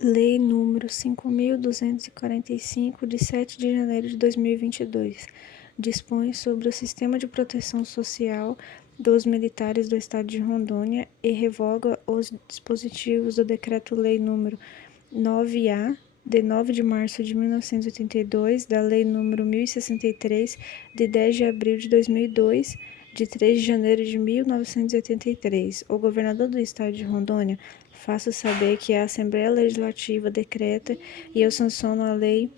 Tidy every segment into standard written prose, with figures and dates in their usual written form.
Lei nº 5.245, de 7 de janeiro de 2022, dispõe sobre o sistema de proteção social dos militares do Estado de Rondônia e revoga os dispositivos do Decreto-Lei nº 9A, de 9 de março de 1982, da Lei nº 1063, de 10 de abril de 2002, de 3 de janeiro de 1983. O governador do Estado de Rondônia faço saber que a Assembleia Legislativa decreta e eu sanciono a Lei,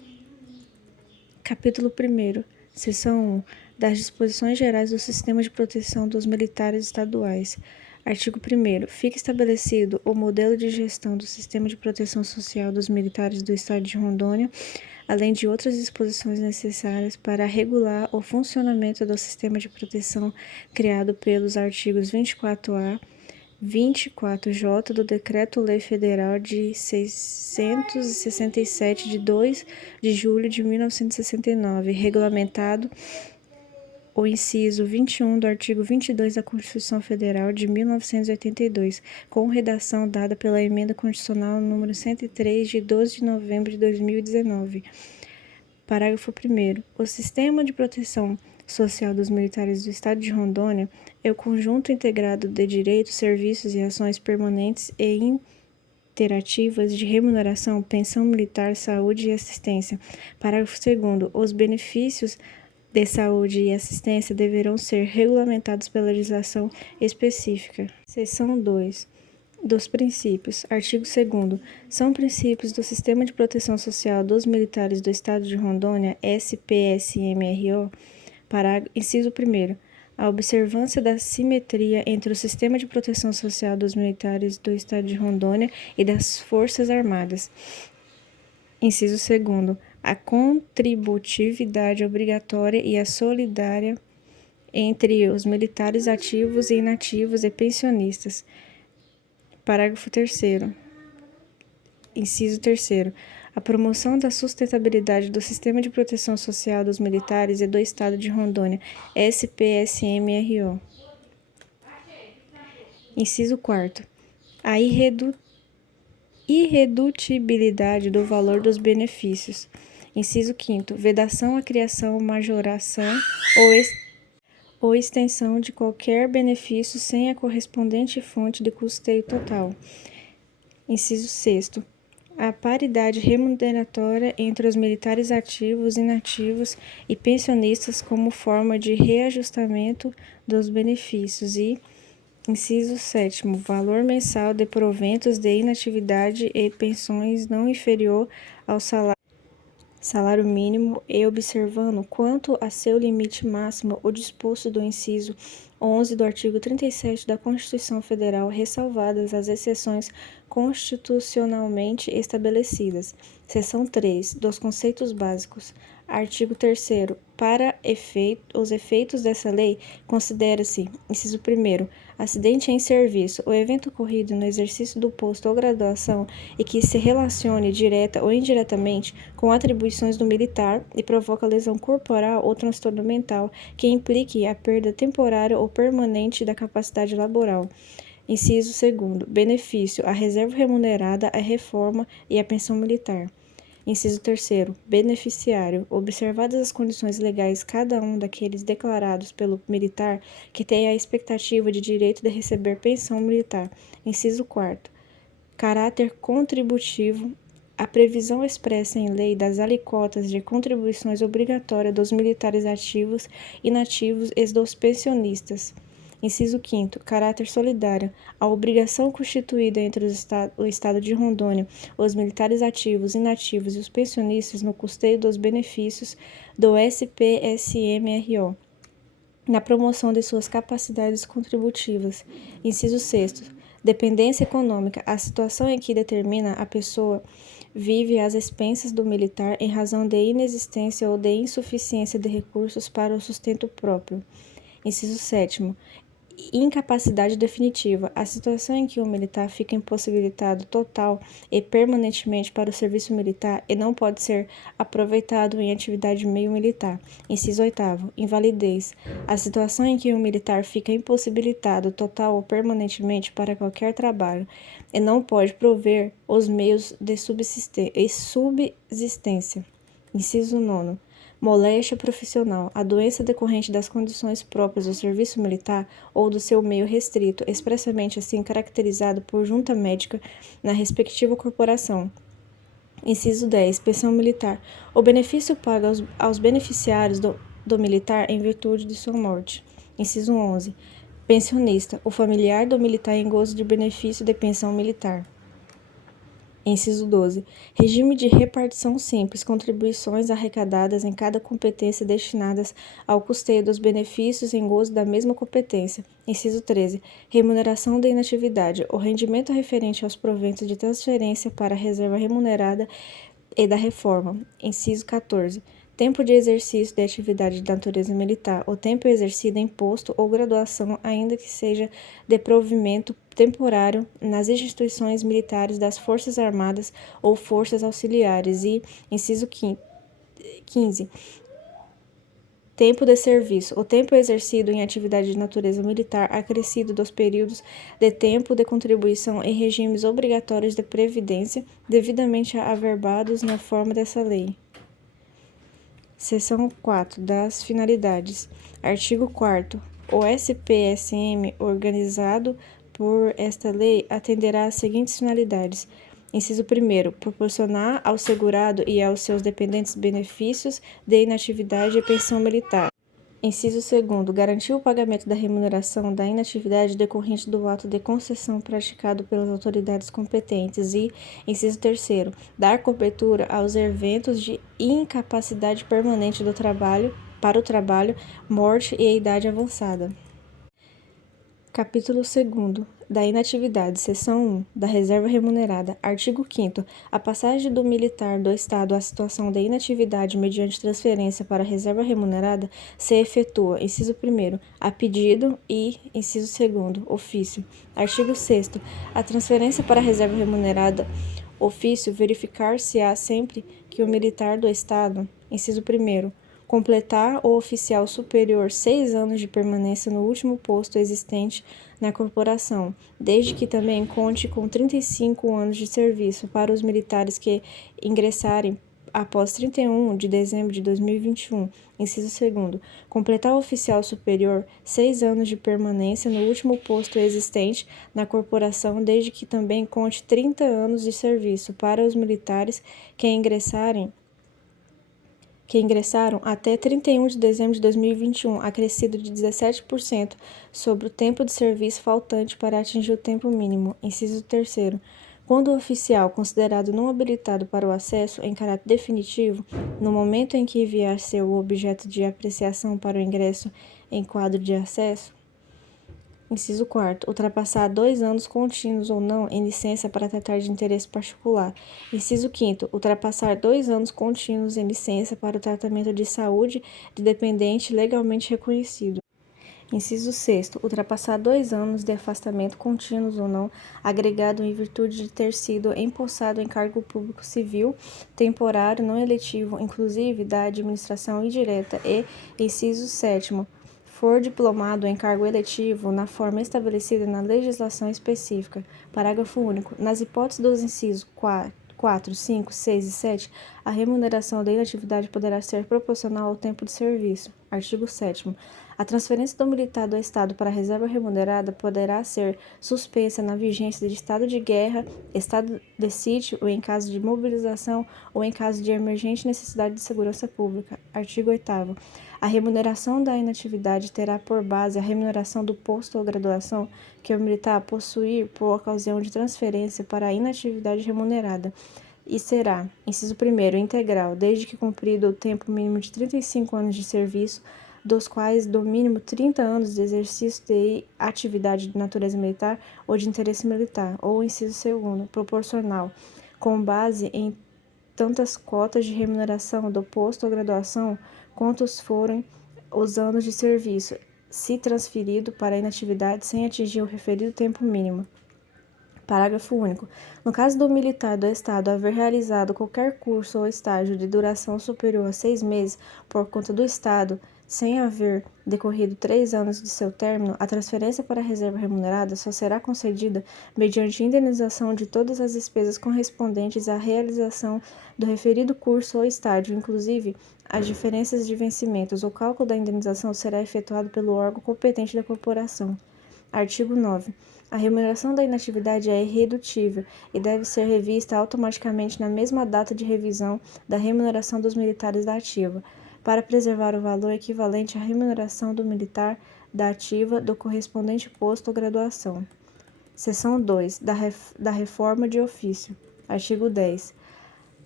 capítulo 1º, seção 1, das disposições gerais do Sistema de Proteção dos Militares Estaduais. Artigo 1º. Fica estabelecido o modelo de gestão do Sistema de Proteção Social dos Militares do Estado de Rondônia, além de outras disposições necessárias para regular o funcionamento do sistema de proteção criado pelos artigos 24A, 24J do Decreto-Lei Federal de 667, de 2 de julho de 1969, regulamentado o inciso 21 do artigo 22 da Constituição Federal de 1982, com redação dada pela Emenda Constitucional número 103, de 12 de novembro de 2019. Parágrafo 1º. O Sistema de Proteção Social dos Militares do Estado de Rondônia é o conjunto integrado de direitos, serviços e ações permanentes e interativas de remuneração, pensão militar, saúde e assistência. Parágrafo 2º. Os benefícios de saúde e assistência deverão ser regulamentados pela legislação específica. Seção 2. Dos princípios. Artigo 2º. São princípios do Sistema de Proteção Social dos Militares do Estado de Rondônia, SPSMRO, inciso 1º. A observância da simetria entre o Sistema de Proteção Social dos Militares do Estado de Rondônia e das Forças Armadas. Inciso 2º. A contributividade obrigatória e a solidária entre os militares ativos e inativos e pensionistas. Parágrafo 3º. Inciso 3º. A promoção da sustentabilidade do Sistema de Proteção Social dos Militares e do Estado de Rondônia, SPSMRO. Inciso 4º. A irredutibilidade do valor dos benefícios. Inciso 5º. Vedação à criação, majoração ou extensão de qualquer benefício sem a correspondente fonte de custeio total. Inciso 6º. A paridade remuneratória entre os militares ativos, inativos e pensionistas como forma de reajustamento dos benefícios e, inciso 7º, valor mensal de proventos de inatividade e pensões não inferior ao salário mínimo e observando, quanto a seu limite máximo, o disposto do inciso 11 do artigo 37 da Constituição Federal, ressalvadas as exceções constitucionalmente estabelecidas. Seção 3. Dos conceitos básicos. Artigo 3º. Para os efeitos dessa lei, considera-se, inciso 1º, acidente em serviço, o evento ocorrido no exercício do posto ou graduação e que se relacione direta ou indiretamente com atribuições do militar e provoca lesão corporal ou transtorno mental que implique a perda temporária ou permanente da capacidade laboral. Inciso 2º. Benefício: a reserva remunerada, a reforma e a pensão militar. Inciso 3º. Beneficiário: observadas as condições legais, cada um daqueles declarados pelo militar que tenha a expectativa de direito de receber pensão militar. Inciso 4º. Caráter contributivo: a previsão expressa em lei das alíquotas de contribuições obrigatórias dos militares ativos, inativos e dos pensionistas. Inciso 5º. Caráter solidário: a obrigação constituída entre o Estado de Rondônia, os militares ativos, inativos e os pensionistas no custeio dos benefícios do SPSMRO, na promoção de suas capacidades contributivas. Inciso 6º. Dependência econômica: a situação em que determina a pessoa vive às expensas do militar em razão de inexistência ou de insuficiência de recursos para o sustento próprio. Inciso 7º. incapacidade definitiva, a situação em que o militar fica impossibilitado total e permanentemente para o serviço militar e não pode ser aproveitado em atividade meio militar. Inciso 8º. Invalidez. A situação em que o militar fica impossibilitado total ou permanentemente para qualquer trabalho e não pode prover os meios de subsistência. Inciso 9º. Moléstia profissional. A doença decorrente das condições próprias do serviço militar ou do seu meio restrito, expressamente assim caracterizado por junta médica na respectiva corporação. Inciso 10. Pensão militar. O benefício pago aos beneficiários do militar em virtude de sua morte. Inciso 11. Pensionista. O familiar do militar em gozo de benefício de pensão militar. Inciso 12. Regime de repartição simples, contribuições arrecadadas em cada competência destinadas ao custeio dos benefícios em gozo da mesma competência. Inciso 13. Remuneração da inatividade. O rendimento referente aos proventos de transferência para a reserva remunerada e da reforma. Inciso 14. Tempo de exercício de atividade de natureza militar. O tempo exercido em posto ou graduação, ainda que seja de provimento temporário nas instituições militares das Forças Armadas ou Forças Auxiliares. E, inciso 15. Tempo de serviço. O tempo exercido em atividade de natureza militar, acrescido dos períodos de tempo de contribuição em regimes obrigatórios de previdência, devidamente averbados na forma dessa lei. Seção 4. Das finalidades. Artigo 4º. O SPSM, organizado por esta lei, atenderá às seguintes finalidades. Inciso 1º. Proporcionar ao segurado e aos seus dependentes benefícios de inatividade e pensão militar. Inciso 2º. Garantir o pagamento da remuneração da inatividade decorrente do ato de concessão praticado pelas autoridades competentes. E, inciso 3º. Dar cobertura aos eventos de incapacidade permanente para o trabalho, morte e idade avançada. Capítulo 2º. Da inatividade. Seção 1. Da reserva remunerada. Artigo 5º. A passagem do militar do Estado à situação de inatividade mediante transferência para a reserva remunerada se efetua, inciso 1º, a pedido e, inciso 2º, ofício. Artigo 6º. A transferência para a reserva remunerada, ofício, verificar-se-á sempre que o militar do Estado, inciso 1º, completar o oficial superior 6 anos de permanência no último posto existente na corporação, desde que também conte com 35 anos de serviço para os militares que ingressarem após 31 de dezembro de 2021, inciso 2º, completar o oficial superior 6 anos de permanência no último posto existente na corporação, desde que também conte 30 anos de serviço para os militares que ingressaram até 31 de dezembro de 2021, acrescido de 17% sobre o tempo de serviço faltante para atingir o tempo mínimo. Inciso 3º. Quando o oficial considerado não habilitado para o acesso em caráter definitivo, no momento em que vier a ser o objeto de apreciação para o ingresso em quadro de acesso, inciso 4º. Ultrapassar 2 anos contínuos ou não em licença para tratar de interesse particular. Inciso 5º. Ultrapassar 2 anos contínuos em licença para o tratamento de saúde de dependente legalmente reconhecido. Inciso 6º. Ultrapassar 2 anos de afastamento contínuos ou não, agregado em virtude de ter sido empossado em cargo público civil, temporário, não eletivo, inclusive da administração indireta. E, inciso 7º. For diplomado em cargo eletivo na forma estabelecida na legislação específica. Parágrafo único. Nas hipóteses dos incisos 4, 5, 6 e 7, a remuneração da inatividade poderá ser proporcional ao tempo de serviço. Artigo 7º. A transferência do militar do Estado para a reserva remunerada poderá ser suspensa na vigência de estado de guerra, estado de sítio ou em caso de mobilização ou em caso de emergente necessidade de segurança pública. Artigo 8º. A remuneração da inatividade terá por base a remuneração do posto ou graduação que o militar possuir por ocasião de transferência para a inatividade remunerada. E será, inciso 1º, integral, desde que cumprido o tempo mínimo de 35 anos de serviço, dos quais do mínimo 30 anos de exercício de atividade de natureza militar ou de interesse militar, ou inciso 2º, proporcional, com base em tantas cotas de remuneração do posto ou graduação quantos forem os anos de serviço, se transferido para a inatividade sem atingir o referido tempo mínimo. Parágrafo único. No caso do militar do Estado haver realizado qualquer curso ou estágio de duração superior a 6 meses por conta do Estado, sem haver decorrido 3 anos de seu término, a transferência para a reserva remunerada só será concedida mediante indenização de todas as despesas correspondentes à realização do referido curso ou estágio, inclusive as diferenças de vencimentos. O cálculo da indenização será efetuado pelo órgão competente da corporação. Artigo 9. A remuneração da inatividade é irredutível e deve ser revista automaticamente na mesma data de revisão da remuneração dos militares da ativa, para preservar o valor equivalente à remuneração do militar da ativa do correspondente posto ou graduação. Seção 2. Da reforma de ofício. Artigo 10.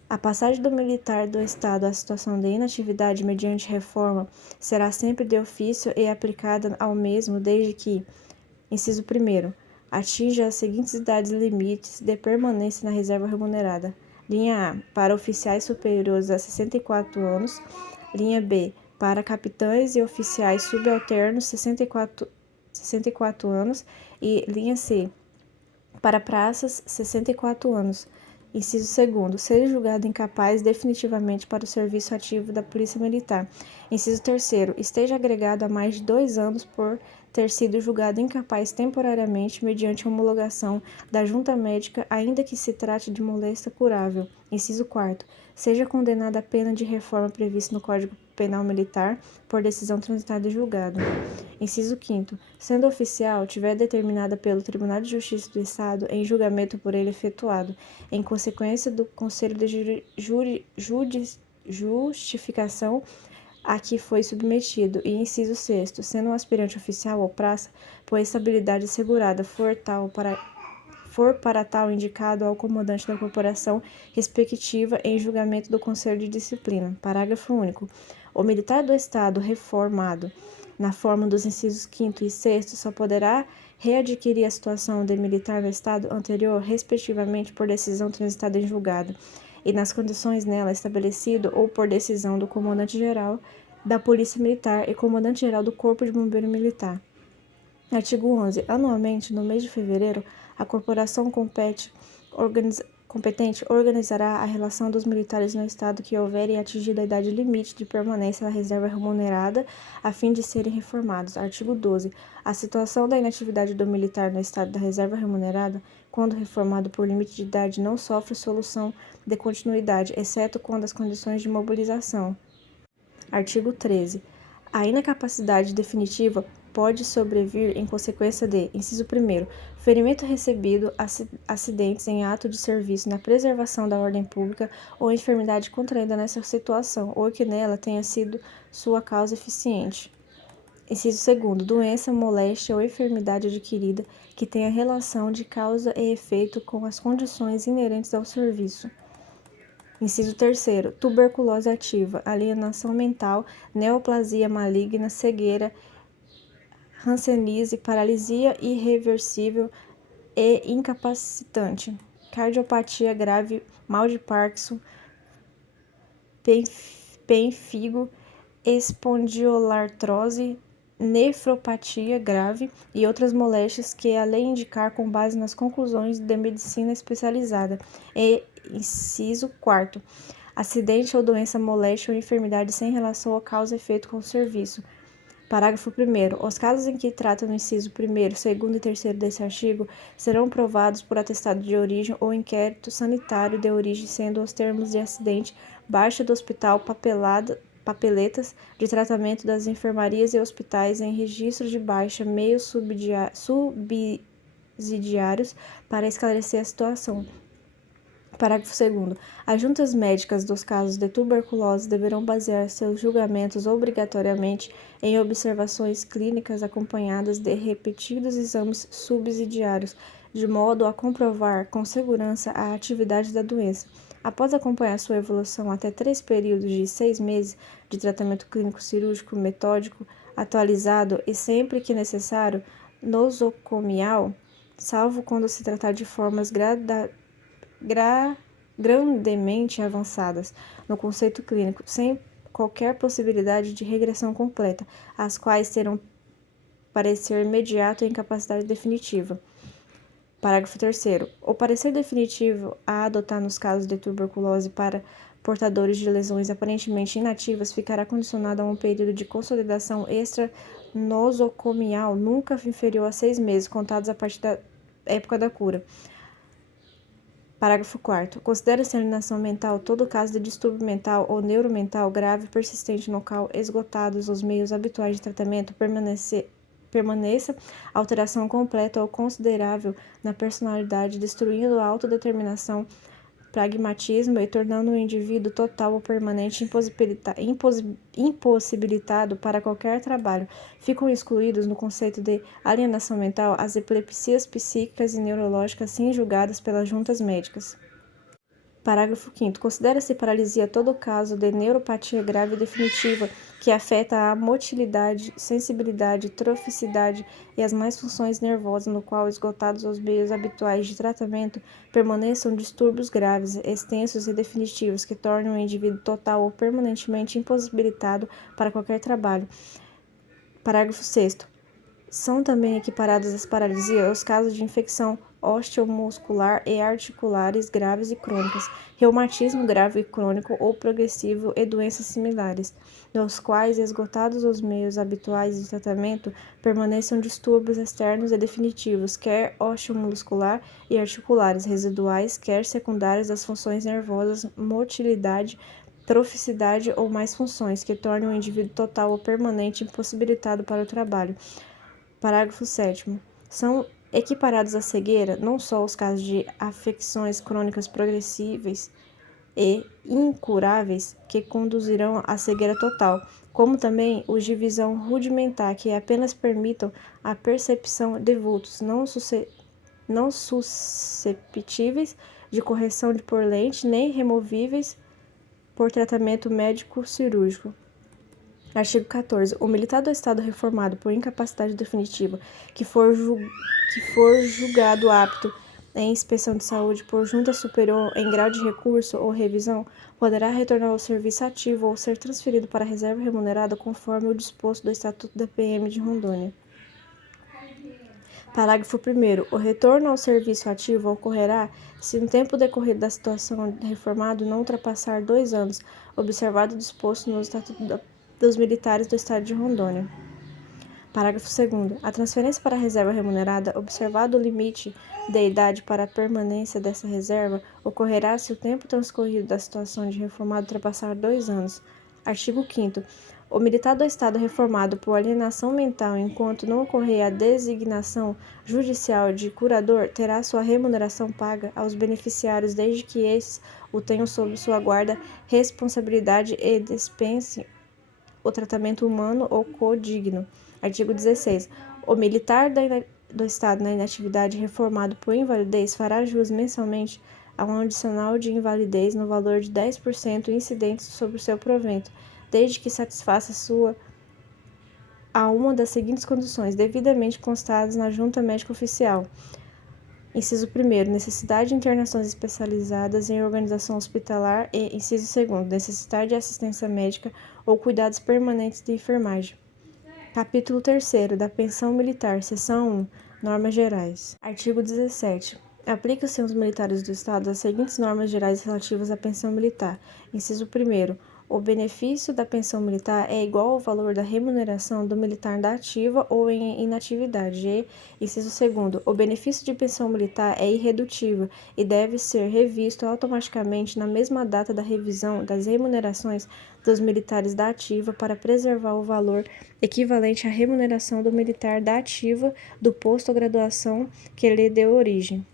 A passagem do militar do Estado à situação de inatividade mediante reforma será sempre de ofício e aplicada ao mesmo desde que: inciso 1º, atinja as seguintes idades limites de permanência na reserva remunerada. Linha A, para oficiais superiores a 64 anos. Linha B, para capitães e oficiais subalternos 64 anos. E linha C, para praças 64 anos. Inciso 2º, seja julgado incapaz definitivamente para o serviço ativo da Polícia Militar. Inciso 3º, esteja agregado a mais de 2 anos por ter sido julgado incapaz temporariamente mediante homologação da junta médica, ainda que se trate de moléstia curável. Inciso 4º, seja condenado à pena de reforma prevista no Código Penal Militar por decisão transitada e julgado. Inciso 5º, sendo oficial, tiver determinada pelo Tribunal de Justiça do Estado em julgamento por ele efetuado, em consequência do conselho de justificação a que foi submetido, e inciso 6º, sendo um aspirante oficial ou praça, por estabilidade assegurada, for para tal indicado ao comandante da corporação respectiva em julgamento do Conselho de Disciplina. Parágrafo único. O militar do Estado reformado, na forma dos incisos 5º e 6º, só poderá readquirir a situação de militar no Estado anterior, respectivamente por decisão transitada em julgado, e nas condições nela estabelecido ou por decisão do comandante-geral da Polícia Militar e comandante-geral do Corpo de Bombeiro Militar. Artigo 11. Anualmente, no mês de fevereiro, a corporação competente organizará a relação dos militares no Estado que houverem atingido a idade limite de permanência na reserva remunerada, a fim de serem reformados. Artigo 12. A situação da inatividade do militar no Estado da reserva remunerada, quando reformado por limite de idade, não sofre solução de continuidade, exceto quando as condições de mobilização. Artigo 13. A inacapacidade definitiva pode sobrevir em consequência de: inciso 1º, ferimento recebido, acidentes em ato de serviço na preservação da ordem pública ou enfermidade contraída nessa situação, ou que nela tenha sido sua causa eficiente. Inciso 2º, doença, moléstia ou enfermidade adquirida que tenha relação de causa e efeito com as condições inerentes ao serviço. Inciso 3º, tuberculose ativa, alienação mental, neoplasia maligna, cegueira, hanseníase, paralisia irreversível e incapacitante, cardiopatia grave, mal de Parkinson, pênfigo, espondiolartrose, nefropatia grave e outras moléstias que a lei indicar com base nas conclusões de medicina especializada. E inciso 4º, acidente ou doença, moléstia ou enfermidade sem relação ao causa e efeito com o serviço. Parágrafo 1º. Os casos em que trata no inciso 1º, 2º e 3º desse artigo serão provados por atestado de origem ou inquérito sanitário de origem, sendo os termos de acidente, baixa do hospital, papeletas de tratamento das enfermarias e hospitais em registro de baixa, meios subsidiários para esclarecer a situação. Parágrafo 2º. As juntas médicas dos casos de tuberculose deverão basear seus julgamentos obrigatoriamente em observações clínicas acompanhadas de repetidos exames subsidiários, de modo a comprovar com segurança a atividade da doença. Após acompanhar sua evolução até 3 períodos de 6 meses de tratamento clínico cirúrgico metódico atualizado e, sempre que necessário, nosocomial, salvo quando se tratar de formas grandemente avançadas no conceito clínico, sem qualquer possibilidade de regressão completa, as quais serão parecer imediato e incapacidade definitiva. Parágrafo 3º. O parecer definitivo a adotar nos casos de tuberculose para portadores de lesões aparentemente inativas ficará condicionado a um período de consolidação extranosocomial nunca inferior a 6 meses, contados a partir da época da cura. Parágrafo 4º. Considera-se alienação mental todo caso de distúrbio mental ou neuromental grave e persistente no qual, esgotados os meios habituais de tratamento, permaneça alteração completa ou considerável na personalidade, destruindo a autodeterminação, pragmatismo e tornando o indivíduo total ou permanente impossibilitado para qualquer trabalho. Ficam excluídos no conceito de alienação mental as epilepsias psíquicas e neurológicas sim julgadas pelas juntas médicas. Parágrafo 5º. Considera-se paralisia todo caso de neuropatia grave definitiva que afeta a motilidade, sensibilidade, troficidade e as mais funções nervosas, no qual, esgotados os meios habituais de tratamento, permaneçam distúrbios graves, extensos e definitivos que tornam o indivíduo total ou permanentemente impossibilitado para qualquer trabalho. Parágrafo 6º. São também equiparadas às paralisias os casos de infecção osteomuscular e articulares graves e crônicas, reumatismo grave e crônico ou progressivo e doenças similares, nos quais, esgotados os meios habituais de tratamento, permaneçam distúrbios externos e definitivos, quer osteomuscular e articulares residuais, quer secundários das funções nervosas, motilidade, troficidade ou mais funções, que tornam o indivíduo total ou permanente impossibilitado para o trabalho. Parágrafo 7º. São equiparados à cegueira não só os casos de afecções crônicas progressíveis e incuráveis que conduzirão à cegueira total, como também os de visão rudimentar que apenas permitam a percepção de vultos não susceptíveis de correção por lente nem removíveis por tratamento médico-cirúrgico. Artigo 14. O militar do Estado reformado por incapacidade definitiva que for julgado apto em inspeção de saúde por junta superior em grau de recurso ou revisão, poderá retornar ao serviço ativo ou ser transferido para a reserva remunerada conforme o disposto do Estatuto da PM de Rondônia. Parágrafo 1º. O retorno ao serviço ativo ocorrerá se no tempo decorrido da situação reformado não ultrapassar 2 anos, observado o disposto no Estatuto dos Militares do Estado de Rondônia. Parágrafo 2º. A transferência para a reserva remunerada, observado o limite de idade para a permanência dessa reserva, ocorrerá se o tempo transcorrido da situação de reformado ultrapassar 2 anos. Artigo 5º. O militar do Estado reformado por alienação mental, enquanto não ocorrer a designação judicial de curador, terá sua remuneração paga aos beneficiários desde que estes o tenham sob sua guarda, responsabilidade e dispense o tratamento humano ou codigno. Artigo 16. O militar do Estado na inatividade reformado por invalidez fará jus mensalmente a um adicional de invalidez no valor de 10% incidente sobre o seu provento, desde que satisfaça a uma das seguintes condições, devidamente constadas na junta médica oficial. Inciso 1º. Necessidade de internações especializadas em organização hospitalar e, inciso 2º. Necessidade de assistência médica ou cuidados permanentes de enfermagem. Capítulo 3º da Pensão Militar, seção 1. Normas gerais. Artigo 17. Aplica-se aos militares do Estado as seguintes normas gerais relativas à pensão militar. Inciso 1º. O benefício da pensão militar é igual ao valor da remuneração do militar da ativa ou em inatividade. E, inciso 2º, o benefício de pensão militar é irredutível e deve ser revisto automaticamente na mesma data da revisão das remunerações dos militares da ativa para preservar o valor equivalente à remuneração do militar da ativa do posto ou graduação que lhe deu origem.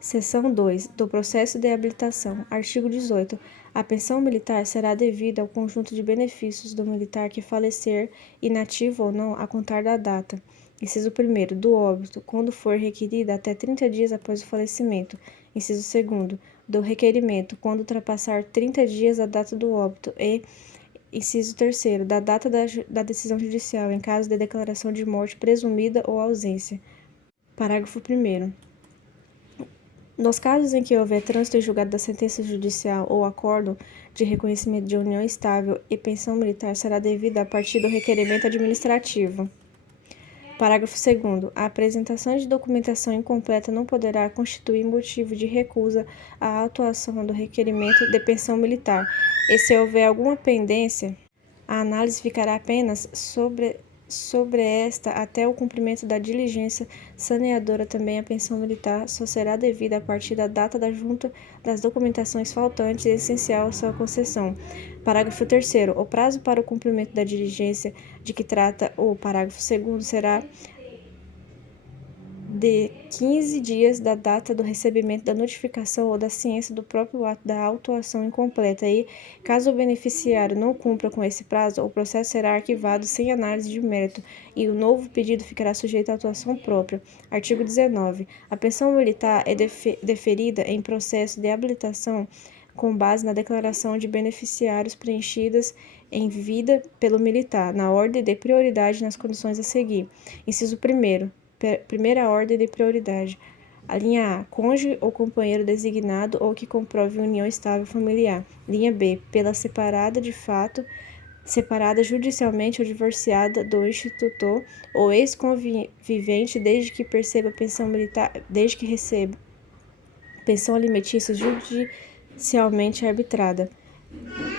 Seção 2. Do processo de habilitação. Artigo 18. A pensão militar será devida ao conjunto de benefícios do militar que falecer, inativo ou não, a contar da data. Inciso 1º. Do óbito, quando for requerida até 30 dias após o falecimento. Inciso 2º. Do requerimento, quando ultrapassar 30 dias a data do óbito. E, inciso 3º. Da data da decisão judicial, em caso de declaração de morte presumida ou ausência. Parágrafo 1º. Nos casos em que houver trânsito em julgado da sentença judicial ou acordo de reconhecimento de união estável e pensão militar será devida a partir do requerimento administrativo. Parágrafo 2º. A apresentação de documentação incompleta não poderá constituir motivo de recusa à autuação do requerimento de pensão militar, e se houver alguma pendência, a análise ficará apenas sobre esta até o cumprimento da diligência saneadora. Também a pensão militar só será devida a partir da data da junta das documentações faltantes e essencial à sua concessão. Parágrafo 3º. O prazo para o cumprimento da diligência de que trata o parágrafo 2º será de 15 dias da data do recebimento da notificação ou da ciência do próprio ato da autuação incompleta e, caso o beneficiário não cumpra com esse prazo, o processo será arquivado sem análise de mérito e o novo pedido ficará sujeito à atuação própria. Artigo 19. A pensão militar é deferida em processo de habilitação com base na declaração de beneficiários preenchidas em vida pelo militar, na ordem de prioridade nas condições a seguir. Inciso 1º. Primeira ordem de prioridade. A linha A, cônjuge ou companheiro designado ou que comprove união estável familiar. Linha B, pela separada de fato, separada judicialmente ou divorciada do institutor ou ex-convivente desde que receba pensão alimentícia judicialmente arbitrada.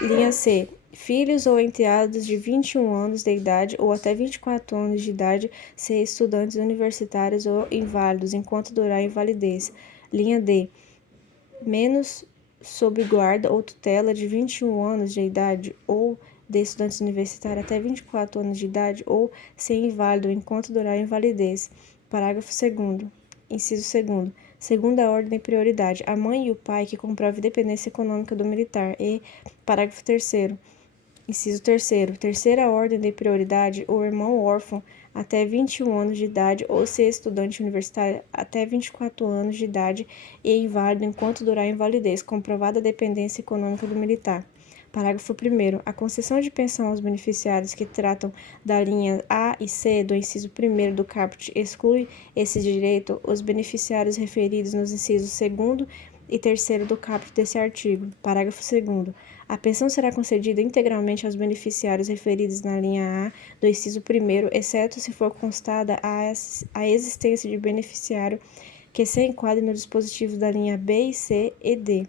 Linha C, filhos ou enteados de 21 anos de idade ou até 24 anos de idade, se estudantes universitários ou inválidos enquanto durar a invalidez. Linha D, menos sob guarda ou tutela de 21 anos de idade ou de estudantes universitários até 24 anos de idade ou ser inválido enquanto durar a invalidez. Parágrafo 2º. Inciso 2º. Segunda ordem de prioridade. A mãe e o pai que comprovem dependência econômica do militar. E parágrafo 3º. Inciso 3º. Terceira ordem de prioridade. O irmão órfão até 21 anos de idade ou ser estudante universitário até 24 anos de idade e inválido enquanto durar a invalidez, comprovada a dependência econômica do militar. Parágrafo 1º. A concessão de pensão aos beneficiários que tratam da linha A e C do inciso 1º do caput exclui esse direito os beneficiários referidos nos incisos 2º e 3º do caput desse artigo. Parágrafo 2º. A pensão será concedida integralmente aos beneficiários referidos na linha A do inciso 1º, exceto se for constada a existência de beneficiário que se enquadre no dispositivo da linha B, C e D.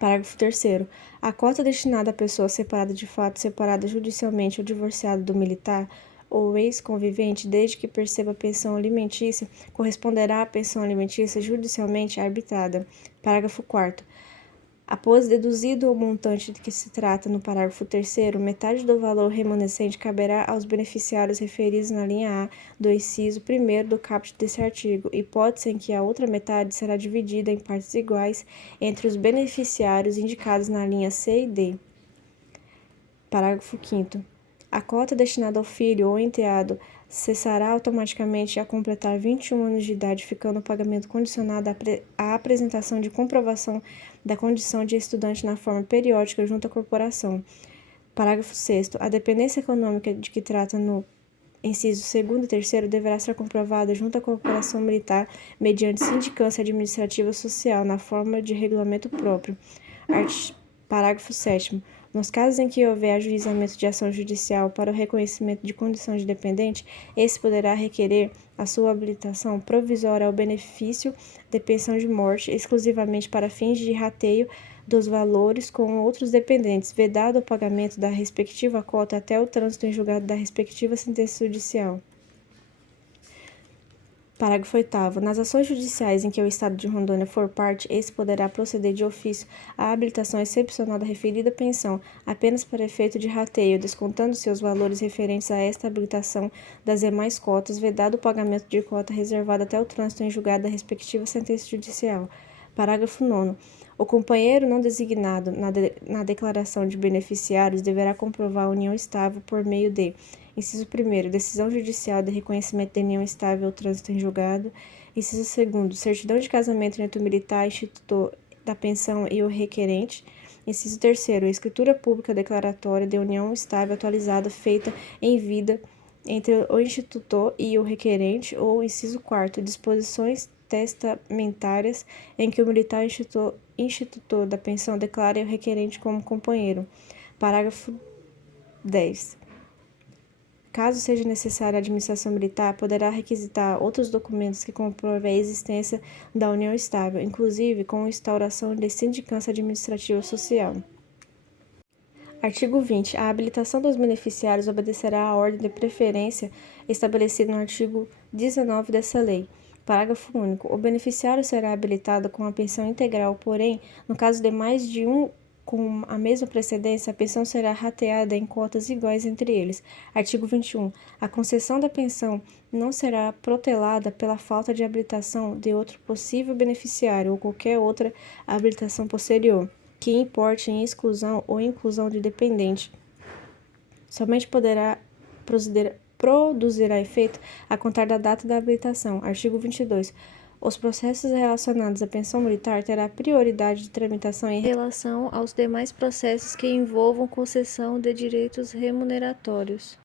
Parágrafo 3º. A cota destinada à pessoa separada de fato, separada judicialmente ou divorciada do militar ou ex-convivente, desde que perceba a pensão alimentícia, corresponderá à pensão alimentícia judicialmente arbitrada. Parágrafo 4º. Após deduzido o montante de que se trata no parágrafo 3º, metade do valor remanescente caberá aos beneficiários referidos na linha A do inciso 1º do caput desse artigo, hipótese em que a outra metade será dividida em partes iguais entre os beneficiários indicados na linha C e D. Parágrafo 5º. A cota destinada ao filho ou enteado cessará automaticamente a completar 21 anos de idade, ficando o pagamento condicionado à apresentação de comprovação da condição de estudante na forma periódica junto à corporação. Parágrafo 6º. A dependência econômica de que trata no inciso 2º e 3º deverá ser comprovada junto à corporação militar mediante sindicância administrativa social na forma de regulamento próprio. Parágrafo 7º. Nos casos em que houver ajuizamento de ação judicial para o reconhecimento de condição de dependente, esse poderá requerer a sua habilitação provisória ao benefício de pensão de morte, exclusivamente para fins de rateio dos valores com outros dependentes, vedado o pagamento da respectiva cota até o trânsito em julgado da respectiva sentença judicial. Parágrafo 8º. Nas ações judiciais em que o Estado de Rondônia for parte, esse poderá proceder de ofício à habilitação excepcional da referida pensão, apenas para efeito de rateio, descontando-se os valores referentes a esta habilitação das demais cotas, vedado o pagamento de cota reservada até o trânsito em julgado da respectiva sentença judicial. Parágrafo 9º. O companheiro não designado na declaração de beneficiários deverá comprovar a união estável por meio de: inciso 1º, decisão judicial de reconhecimento de união estável ou trânsito em julgado. Inciso 2º, certidão de casamento entre o militar, institutor da pensão e o requerente. Inciso 3º, escritura pública declaratória de união estável atualizada feita em vida entre o institutor e o requerente. Ou inciso 4º, disposições testamentárias em que o militar institutor da pensão declare o requerente como companheiro. Parágrafo 10. Caso seja necessário, a administração militar poderá requisitar outros documentos que comprovem a existência da união estável, inclusive com instauração de sindicância administrativa social. Artigo 20. A habilitação dos beneficiários obedecerá à ordem de preferência estabelecida no artigo 19 dessa lei. Parágrafo único. O beneficiário será habilitado com a pensão integral, porém, no caso de mais de um com a mesma precedência, a pensão será rateada em cotas iguais entre eles. Artigo 21. A concessão da pensão não será protelada pela falta de habilitação de outro possível beneficiário ou qualquer outra habilitação posterior, que importe em exclusão ou inclusão de dependente. Somente poderá produzirá efeito a contar da data da habilitação. Artigo 22. Os processos relacionados à pensão militar terá prioridade de tramitação em relação aos demais processos que envolvam concessão de direitos remuneratórios.